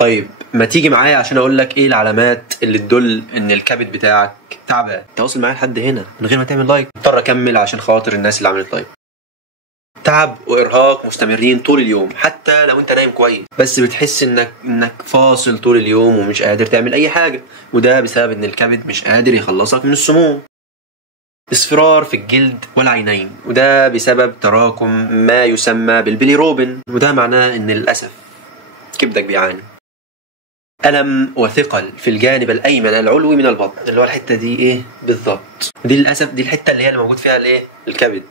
طيب ما تيجي معايا عشان اقول لك ايه العلامات اللي تدل ان الكبد بتاعك تعبان. تواصل معايا لحد هنا من غير ما تعمل لايك، مضطر اكمل عشان خاطر الناس اللي عملت لايك. تعب وارهاق مستمرين طول اليوم، حتى لو انت نايم كويس بس بتحس انك فاصل طول اليوم ومش قادر تعمل اي حاجه، وده بسبب ان الكبد مش قادر يخلصك من السموم. اصفرار في الجلد والعينين، وده بسبب تراكم ما يسمى بالبيليروبين، وده معناه ان للاسف كبدك بيعاني. ألم وثقل في الجانب الأيمن العلوي من البطن، اللي هو الحتة دي إيه بالضبط؟ دي للأسف دي الحتة اللي موجود فيها الإيه؟ الكبد.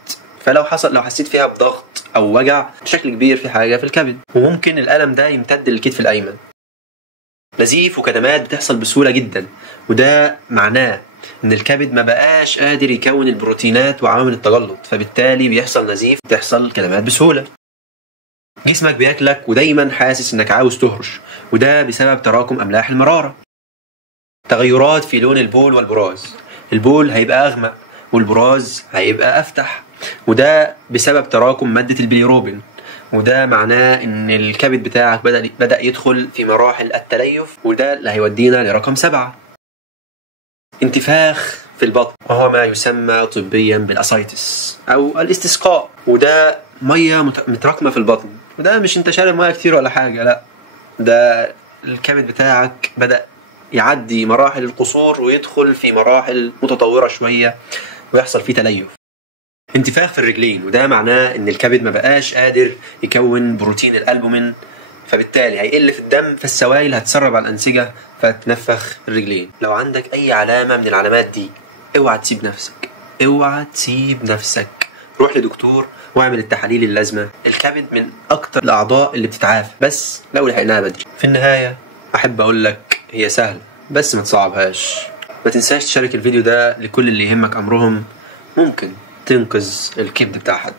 فلو حسيت فيها بضغط أو وجع بشكل كبير في حاجة في الكبد، وممكن الألم ده يمتد للكتف الأيمن. نزيف وكدمات بتحصل بسهولة جدا، وده معناه إن الكبد ما بقاش قادر يكون البروتينات وعوامل التجلط، فبالتالي بيحصل نزيف وبتحصل كدمات بسهولة. جسمك بياكلك ودايما حاسس انك عاوز تهرش، وده بسبب تراكم املاح المرارة. تغيرات في لون البول والبراز، البول هيبقى اغمق والبراز هيبقى افتح، وده بسبب تراكم مادة البيليروبين، وده معناه ان الكبد بتاعك بدأ يدخل في مراحل التليف، وده اللي هيودينا لرقم 7. انتفاخ في البطن، وهو ما يسمى طبيا بالاسايتس او الاستسقاء، وده مية متراكمة في البطن، وده مش انت شارب مية كتير ولا حاجة، لا، ده الكبد بتاعك بدأ يعدي مراحل القصور ويدخل في مراحل متطورة شوية ويحصل فيه تليف. انتفاخ في الرجلين، وده معناه ان الكبد ما بقاش قادر يكون بروتين الألبومين، فبالتالي هيقل في الدم، فالسوائل هتسرب على الأنسجة فتنفخ الرجلين. لو عندك أي علامة من العلامات دي اوعى تسيب نفسك، اوعى تسيب نفسك، روح لدكتور واعمل التحاليل اللازمة. الكبد من أكتر الأعضاء اللي بتتعافى بس لو لحقناها بدري. في النهاية أحب أقول لك هي سهلة بس ما تصعبهاش. ما تنساش تشارك الفيديو ده لكل اللي يهمك أمرهم، ممكن تنقذ الكبد بتاع حد.